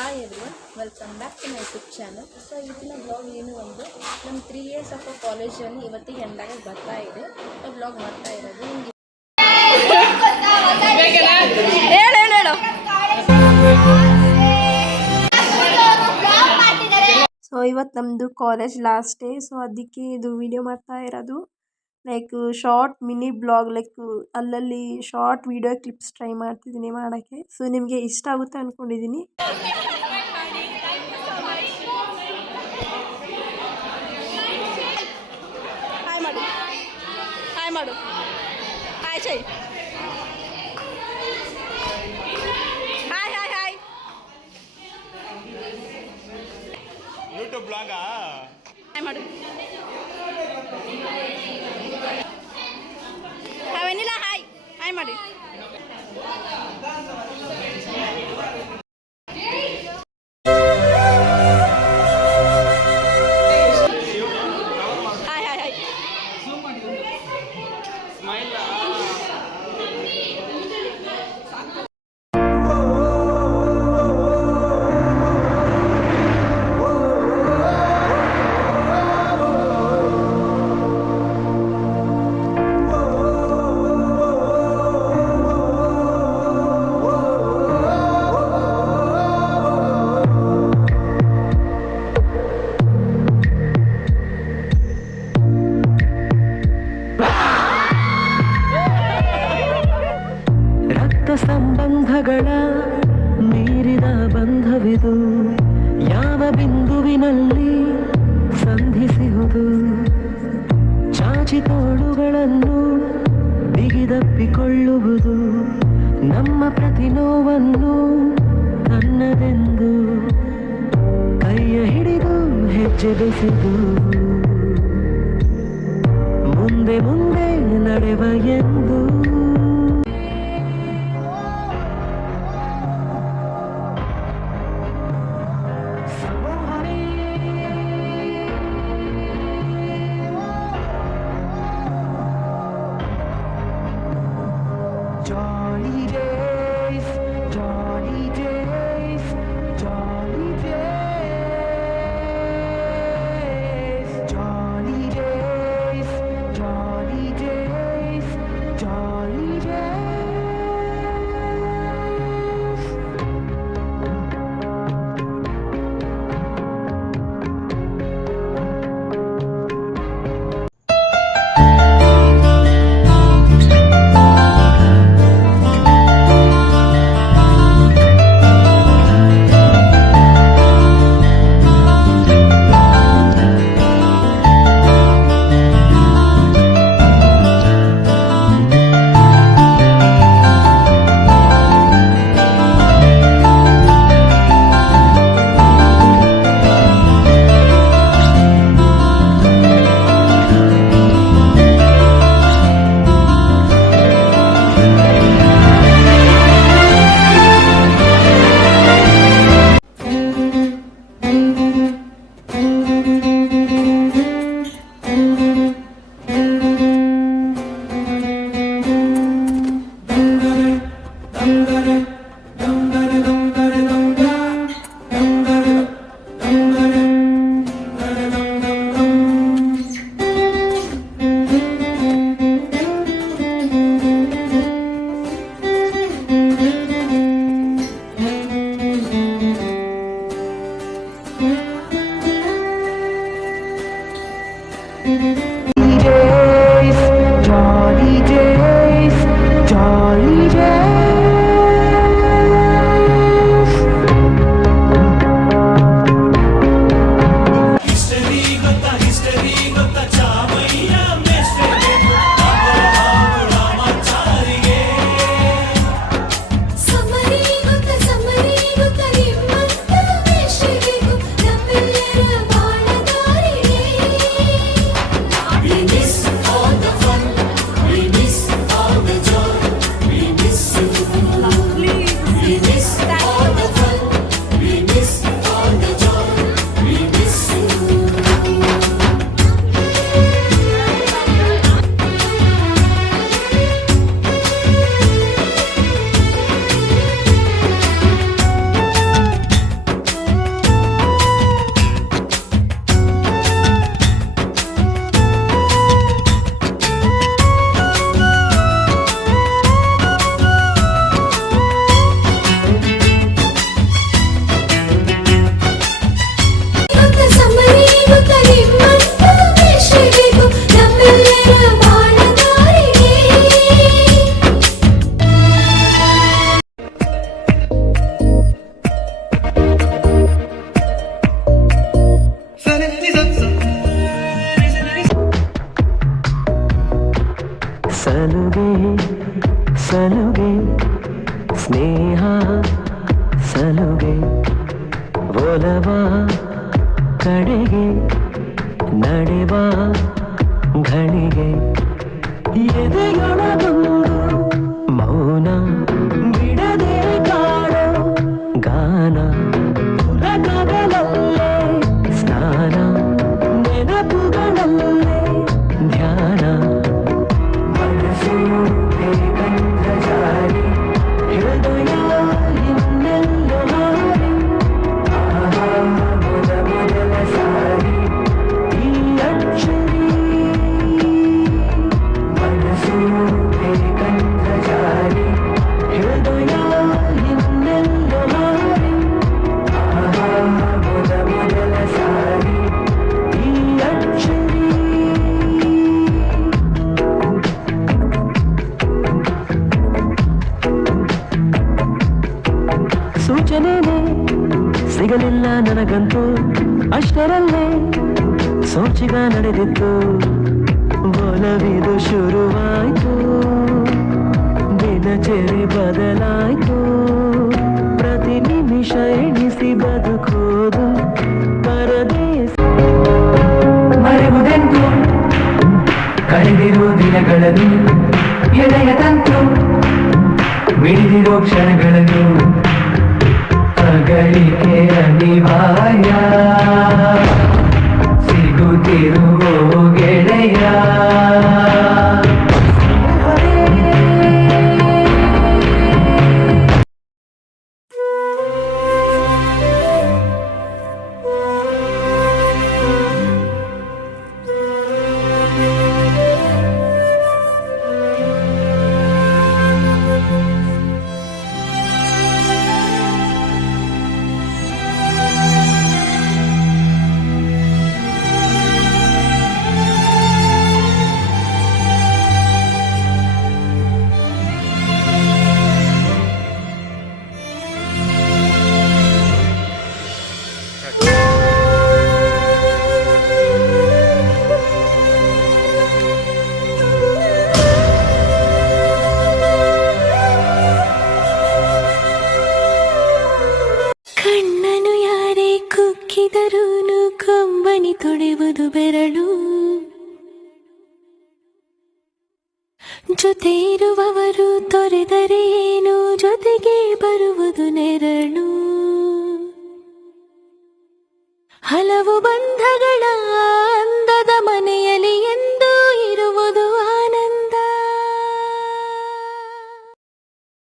Hi everyone, welcome back to my YouTube channel. So ಇವತ್ತಿನ blog ಏನು ಒಂದು ನಮ್ಮ 3 years ಆಫ್ ಕಾಲೇಜ್ ಜರ್ನಿ ಇವತ್ತಿಗೆ ಎಂಡಾಗ ಬರ್ತಾ ಇದೆ. ಬ್ಲಾಗ್ ಮಾಡ್ತಾ ಇರೋದು ನಿಮಗೆ ಸೊ ಇವತ್ತು ನಮ್ಮದು ಕಾಲೇಜ್ ಲಾಸ್ಟ್ ಡೇ. ಸೊ ಅದಕ್ಕೆ ಇದು ವಿಡಿಯೋ ಮಾಡ್ತಾ ಇರೋದು. Like short mini blog, like ಅಲ್ಲಲ್ಲಿ ಶಾರ್ಟ್ ವಿಡಿಯೋ ಕ್ಲಿಪ್ಸ್ ಟ್ರೈ ಮಾಡ್ತಿದ್ದೀನಿ ಮಾಡೋಕ್ಕೆ. ಸೊ ನಿಮಗೆ ಇಷ್ಟ ಆಗುತ್ತೆ ಅಂದ್ಕೊಂಡಿದ್ದೀನಿ. ಹಾಯ್ ಮಾಡು, ಹಾಯ್ ಚೈ, ಹಾಯ್ ಹಾಯ್ ಹಾಯ್. ಯೂಟ್ಯೂಬ್ ಬ್ಲಾಗಾ? ಹಾಯ್ ಮಾಡು. ಹಾಯ್ ವೆನಿಲಾ, ಹಾಯ್ ಹಾಯ್ ಮಾಡಿ. Hi hi hi. ಸ್ಮೈಲ್. ಸಂಬಂಧಗಳ ಮೀರಿದ ಬಂಧವಿದು, ಯಾವ ಬಿಂದುವಿನಲ್ಲಿ ಸಂಧಿಸುವುದು. ಚಾಚಿ ತೋಳುಗಳನ್ನು ಬಿಗಿದಪ್ಪಿಕೊಳ್ಳುವುದು, ನಮ್ಮ ಪ್ರತಿ ನೋವನ್ನು ತನ್ನದೆಂದು ಕೈಯ ಹಿಡಿದು ಹೆಜ್ಜೆ ಬೆಸೆದು ಮುಂದೆ ಮುಂದೆ ನಡೆವ ಎಂದು. Jolly days, jolly days, jolly days, jolly days, jolly days, jolly ಒಲವ ಕಡೆಗೆ ನಡೆವ ಘಳಿಗೆ ಎದೆಯೊಳಗೊಂದು ಮೌನ ಬಿಡದೆ ಕಾಡೋ ಗಾನ ಪುಲಕಗಳಲ್ಲೇ ಸ್ನಾನ ನೆನಪುಗಳಲ್ಲೇ ಧ್ಯಾನ ಮನಸ್ಸು ಹೇಗಂತ ಜಾರಿ ಹೃದಯ ಇನ್ನೆಲ್ಲೋ ಹಾರಿ ಆಹಾ ಮೊದಲ ಸಾರಿ ಈ ಅಕ್ಷರಿ ಮನಸ್ಸು ಹೇಗಂತ ಜಾರಿ ಹೃದಯ ಇನ್ನೆಲ್ಲೋ ಹಾರಿ ಆಹಾ ಮೊದಲ ಸಾರಿ ಈ ಅಕ್ಷರಿ ಸೂಚನೆನೇ ಸಿಗಲಿಲ್ಲ ನನಗಂತೂ ಅಷ್ಟರಲ್ಲೇ ಸೋಚಿಗ ನಡೆದಿತ್ತು ಒಲವಿದು ಶುರುವಾಯ್ತು ದಿನಚರಿ ಬದಲಾಯ್ತು ಪ್ರತಿ ನಿಮಿಷ ಎಣಿಸಿ ಬದುಕೋದು ಪರದೇಶ ಮರೆವುದೆಂದು ಕಳೆದಿರೋ ದಿನಗಳನ್ನು ಎಳೆಯ ತಂತು ಮಿಡಿದಿರೋ ಕ್ಷಣಗಳನ್ನು ಅಗಳಿಕೆ ಅನಿವಾರ್ಯ ಸಿಗುತ್ತಿರುವ ಗೆಳೆಯ ಕಣ್ಣನು ಯಾರೇ ಕುಕ್ಕಿದರೂನು ಕಂಬನಿ ತೊಡೆವುದು ಬೆರಳು ಜೊತೆ ಇರುವವರು ತೊರೆದರೇನು ಜೊತೆಗೆ ಬರುವುದು ನೆರಳು ಹಲವು ಬಂಧಗಳ ಅಂದದ ಮನೆ